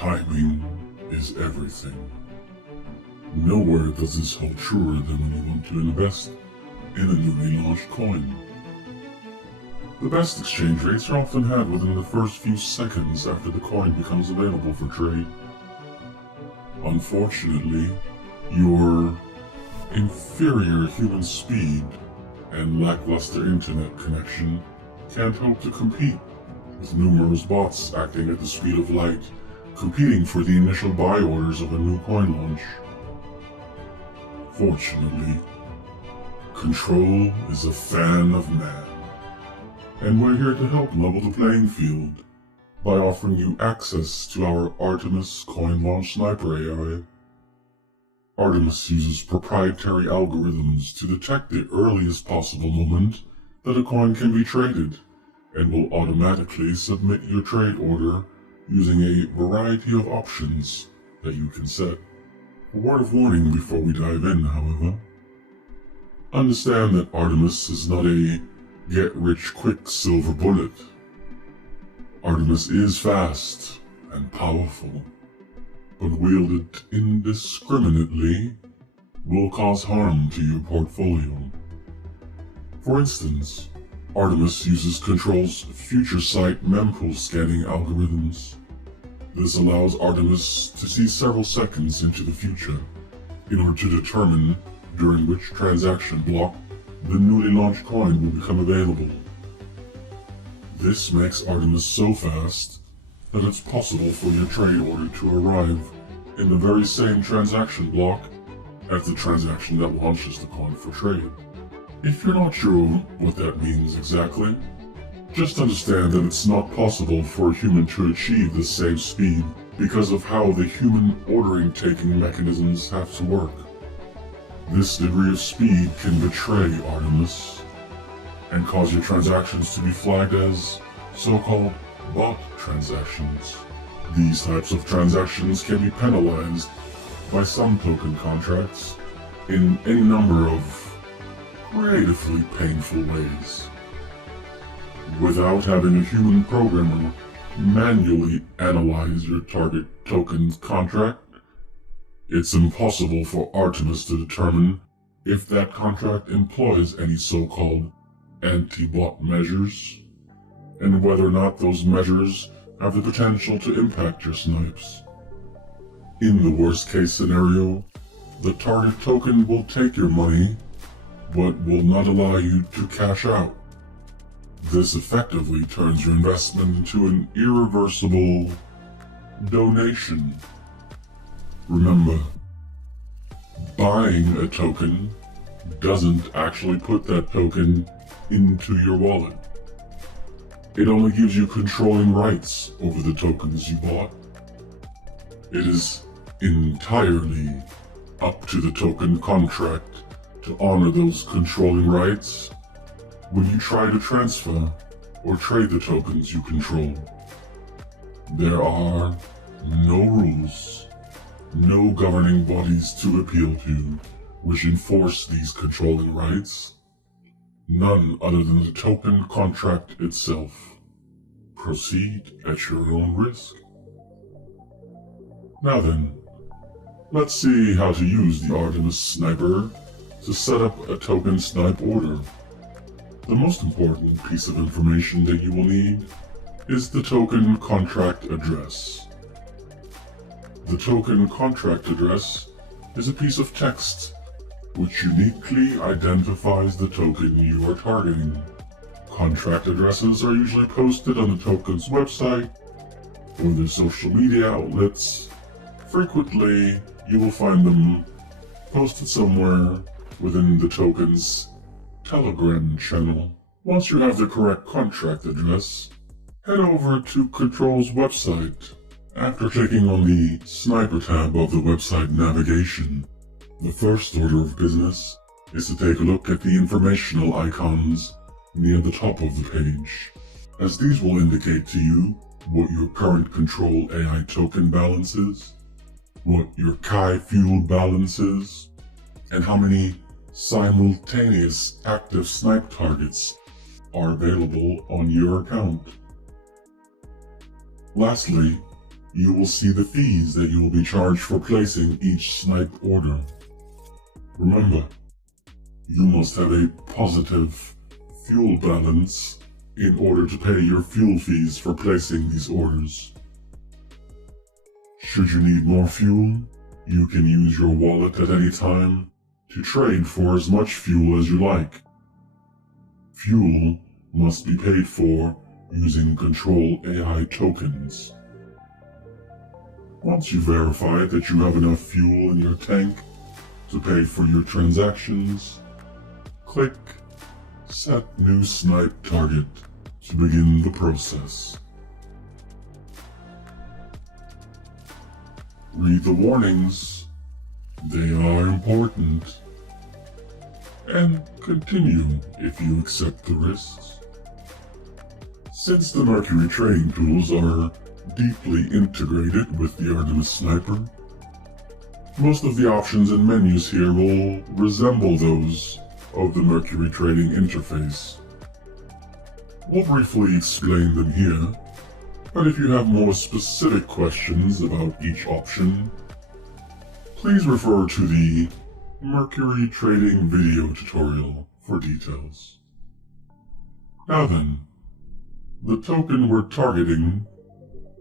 Timing is everything. Nowhere does this hold truer than when you want to invest in a newly launched coin. The best exchange rates are often had within the first few seconds after the coin becomes available for trade. Unfortunately, your inferior human speed and lackluster internet connection can't hope to compete with numerous bots acting at the speed of light, competing for the initial buy orders of a new coin launch. Fortunately, Control is a fan of man, and we're here to help level the playing field by offering you access to our Artemis coin launch sniper AI. Artemis uses proprietary algorithms to detect the earliest possible moment that a coin can be traded, and will automatically submit your trade order using a variety of options that you can set. A word of warning before we dive in, however. Understand that Artemis is not a get-rich-quick silver bullet. Artemis is fast and powerful, but wielded indiscriminately will cause harm to your portfolio. For instance, Artemis uses Control's future sight mempool scanning algorithms. This allows Artemis to see several seconds into the future in order to determine during which transaction block the newly launched coin will become available. This makes Artemis so fast that it's possible for your trade order to arrive in the very same transaction block as the transaction that launches the coin for trade. If you're not sure what that means exactly, just understand that it's not possible for a human to achieve the same speed because of how the human ordering-taking mechanisms have to work. This degree of speed can betray Artemis and cause your transactions to be flagged as so-called bot transactions. These types of transactions can be penalized by some token contracts in any number of creatively painful ways. Without having a human programmer manually analyze your target token's contract, it's impossible for Artemis to determine if that contract employs any so-called anti-bot measures, and whether or not those measures have the potential to impact your snipes. In the worst-case scenario, the target token will take your money, but will not allow you to cash out. This effectively turns your investment into an irreversible donation. Remember, buying a token doesn't actually put that token into your wallet. It only gives you controlling rights over the tokens you bought. It is entirely up to the token contract to honor those controlling rights when you try to transfer or trade the tokens you control. There are no rules, no governing bodies to appeal to which enforce these controlling rights. None other than the token contract itself. Proceed at your own risk. Now then, let's see how to use the Artemis Sniper to set up a token snipe order. The most important piece of information that you will need is the token contract address. The token contract address is a piece of text which uniquely identifies the token you are targeting. Contract addresses are usually posted on the token's website or their social media outlets. Frequently, you will find them posted somewhere within the token's Telegram channel. Once you have the correct contract address, head over to Control's website. After clicking on the Sniper tab of the website navigation, the first order of business is to take a look at the informational icons near the top of the page, as these will indicate to you what your current Control AI token balance is, what your Kai Fuel balance is, and how many simultaneous active snipe targets are available on your account. Lastly, you will see the fees that you will be charged for placing each snipe order. Remember, you must have a positive fuel balance in order to pay your fuel fees for placing these orders. Should you need more fuel, you can use your wallet at any time to trade for as much fuel as you like. Fuel must be paid for using Control AI tokens. Once you verify that you have enough fuel in your tank to pay for your transactions, click Set New Snipe Target to begin the process. Read the warnings, they are important, and continue if you accept the risks. Since the Mercury trading tools are deeply integrated with the Artemis Sniper, most of the options and menus here will resemble those of the Mercury trading interface. We'll briefly explain them here, but if you have more specific questions about each option, please refer to the Mercury trading video tutorial for details. Now then, the token we're targeting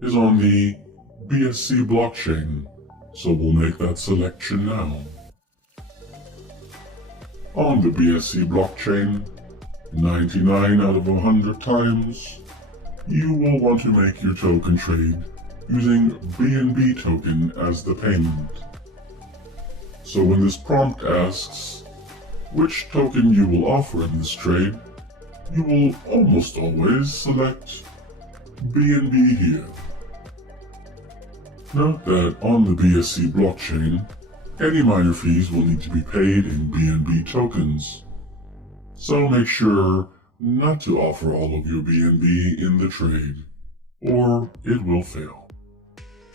is on the BSC blockchain, so we'll make that selection now. On the BSC blockchain, 99 out of 100 times, you will want to make your token trade using BNB token as the payment. So when this prompt asks which token you will offer in this trade, you will almost always select BNB here. Note that on the BSC blockchain, any miner fees will need to be paid in BNB tokens. So make sure not to offer all of your BNB in the trade, or it will fail.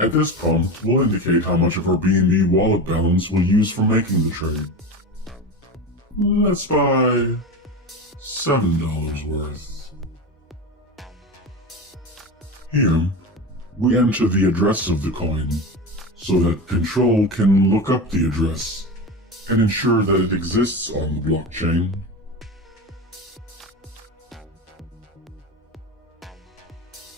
At this prompt, we'll indicate how much of our BNB wallet balance we'll use for making the trade. Let's buy $7 worth. Here, we enter the address of the coin so that Control can look up the address and ensure that it exists on the blockchain.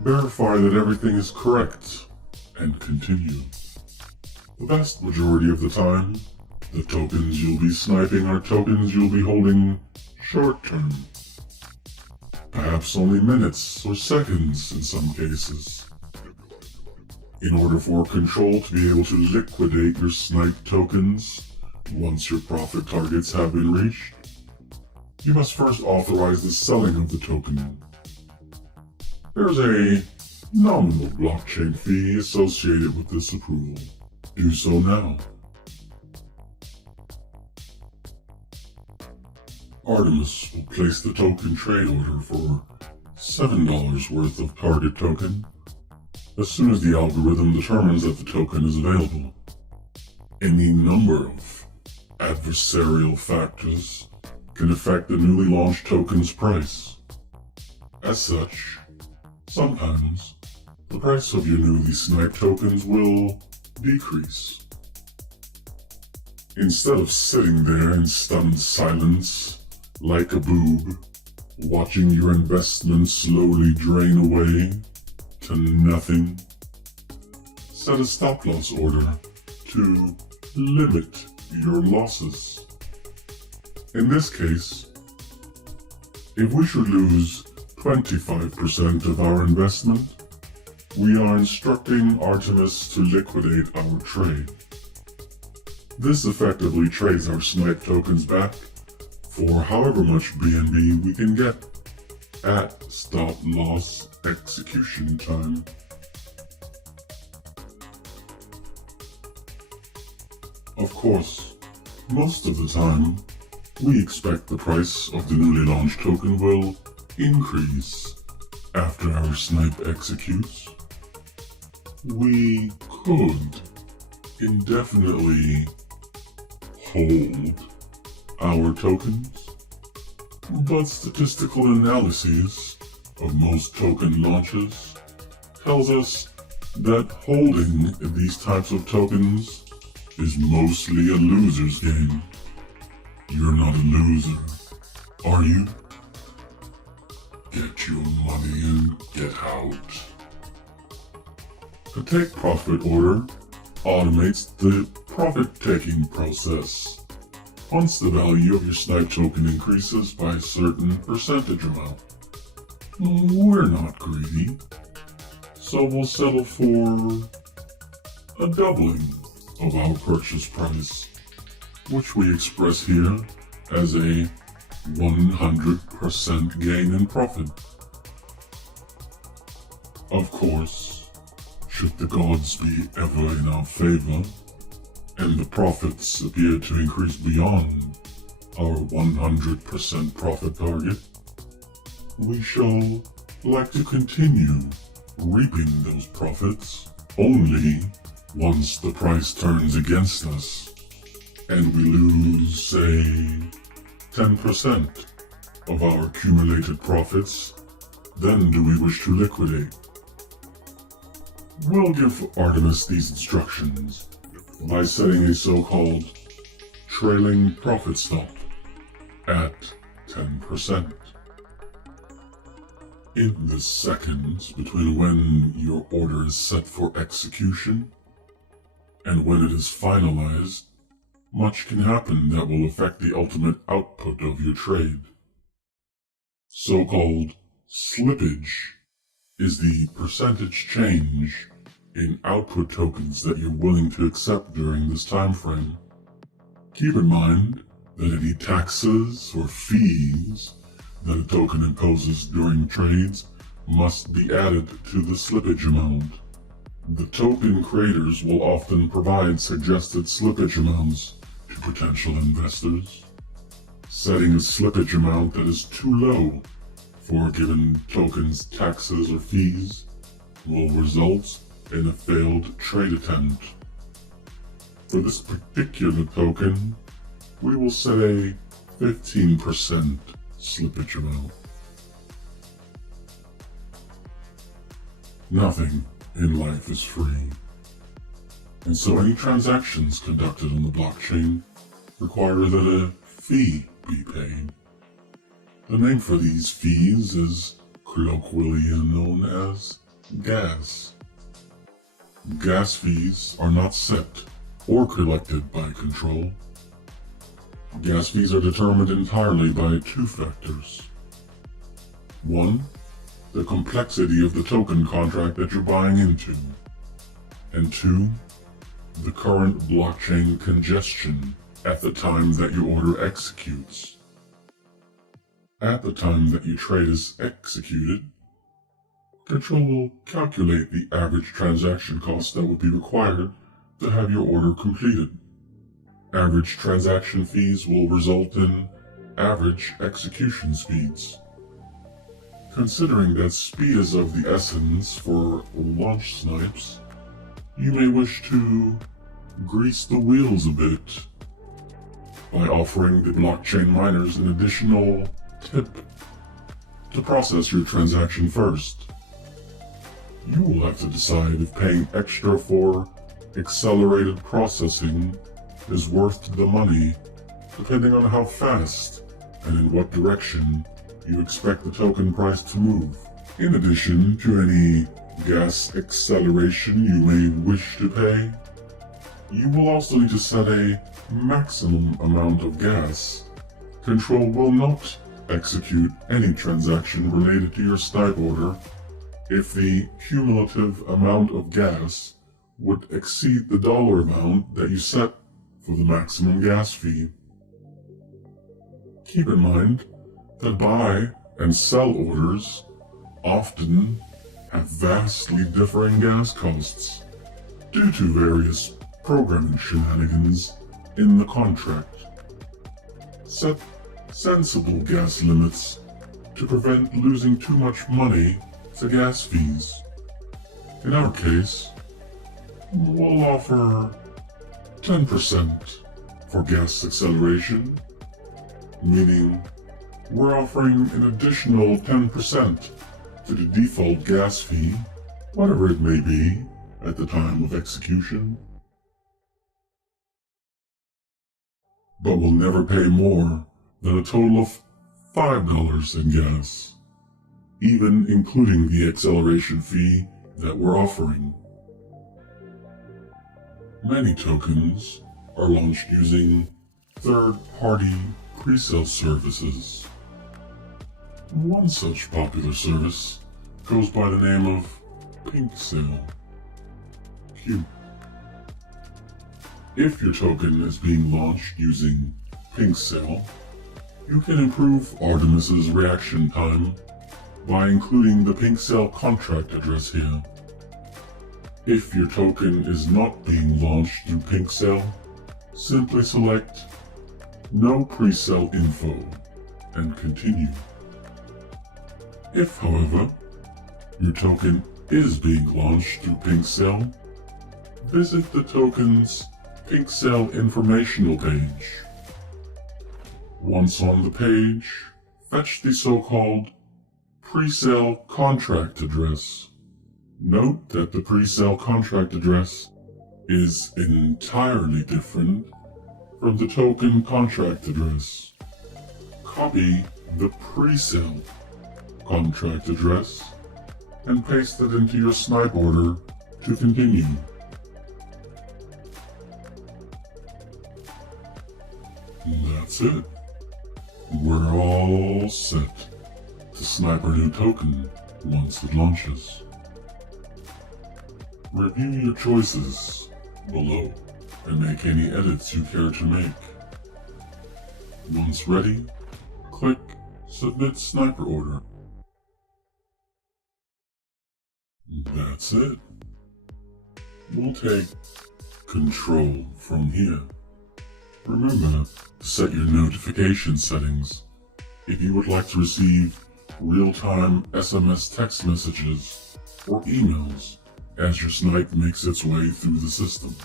Verify that everything is correct and continue. The vast majority of the time, the tokens you'll be sniping are tokens you'll be holding short-term. Perhaps only minutes or seconds in some cases. In order for Control to be able to liquidate your snipe tokens once your profit targets have been reached, you must first authorize the selling of the token. There's a nominal blockchain fee associated with this approval. Do so now. Artemis will place the token trade order for $7 worth of target token as soon as the algorithm determines that the token is available. Any number of adversarial factors can affect the newly launched token's price. As such, sometimes the price of your newly sniped tokens will decrease. Instead of sitting there in stunned silence, like a boob, watching your investment slowly drain away to nothing, set a stop-loss order to limit your losses. In this case, if we should lose 25% of our investment, we are instructing Artemis to liquidate our trade. This effectively trades our snipe tokens back for however much BNB we can get at stop-loss execution time. Of course, most of the time, we expect the price of the newly launched token will increase after our snipe executes. We could indefinitely hold our tokens, but statistical analyses of most token launches tells us that holding these types of tokens is mostly a loser's game. You're not a loser, are you? Get your money and get out. The take profit order automates the profit-taking process. Once the value of your snipe token increases by a certain percentage amount. We're not greedy, so we'll settle for a doubling of our purchase price, which we express here as a 100% gain in profit. Of course, should the gods be ever in our favor, and the profits appear to increase beyond our 100% profit target, we shall like to continue reaping those profits only once the price turns against us and we lose, say, 10% of our accumulated profits. Then do we wish to liquidate. We'll give Artemis these instructions by setting a so-called trailing profit stop at 10%. In the seconds between when your order is set for execution and when it is finalized, much can happen that will affect the ultimate output of your trade. So-called slippage is the percentage change in output tokens that you're willing to accept during this time frame. Keep in mind that any taxes or fees that a token imposes during trades must be added to the slippage amount. The token creators will often provide suggested slippage amounts to potential investors. Setting a slippage amount that is too low for a given token's taxes or fees will result in a failed trade attempt. For this particular token, we will set a 15% slippage amount. Nothing in life is free, and so any transactions conducted on the blockchain require that a fee be paid. The name for these fees is colloquially known as gas. Gas fees are not set or collected by Control. Gas fees are determined entirely by two factors. One, the complexity of the token contract that you're buying into. And two, the current blockchain congestion at the time that your order executes. At the time that your trade is executed, Control will calculate the average transaction cost that would be required to have your order completed. Average transaction fees will result in average execution speeds. Considering that speed is of the essence for launch snipes, you may wish to grease the wheels a bit by offering the blockchain miners an additional tip to process your transaction first. You will have to decide if paying extra for accelerated processing is worth the money, depending on how fast and in what direction you expect the token price to move. In addition to any gas acceleration you may wish to pay, you will also need to set a maximum amount of gas. Control will not execute any transaction related to your snipe order if the cumulative amount of gas would exceed the dollar amount that you set for the maximum gas fee. Keep in mind that buy and sell orders often have vastly differing gas costs due to various programming shenanigans in the contract. Set sensible gas limits to prevent losing too much money to gas fees. In our case, we'll offer 10% for gas acceleration, meaning we're offering an additional 10% to the default gas fee, whatever it may be, at the time of execution, but will never pay more than a total of $5 in gas, even including the acceleration fee that we're offering. Many tokens are launched using third-party pre-sale services. One such popular service goes by the name of Pink Sale. Cute. If your token is being launched using Pink Sale, you can improve Artemis's reaction time by including the Pink Sale contract address here. If your token is not being launched through Pink Sale, simply select No Pre-Sale Info and continue. If, however, your token is being launched through Pink Sale, visit the token's Pink Sale informational page. Once on the page, fetch the so-called pre-sale contract address. Note that the pre-sale contract address is entirely different from the token contract address. Copy the pre-sale contract address and paste it into your snipe order to continue. That's it. We're all set to snipe our new token once it launches. Review your choices below and make any edits you care to make. Once ready, click Submit Sniper Order. That's it. We'll take control from here. Remember to set your notification settings if you would like to receive real-time SMS text messages or emails as your snipe makes its way through the system.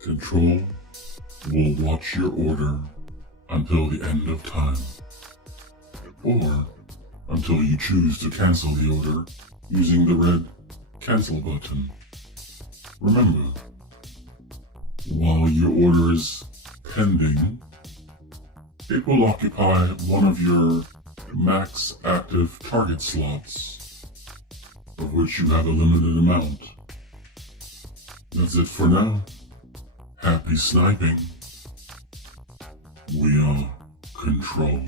Control will watch your order until the end of time, or until you choose to cancel the order using the red Cancel button. Remember, while your order is pending, it will occupy one of your max active target slots, of which you have a limited amount. That's it for now. Happy sniping. We are Control.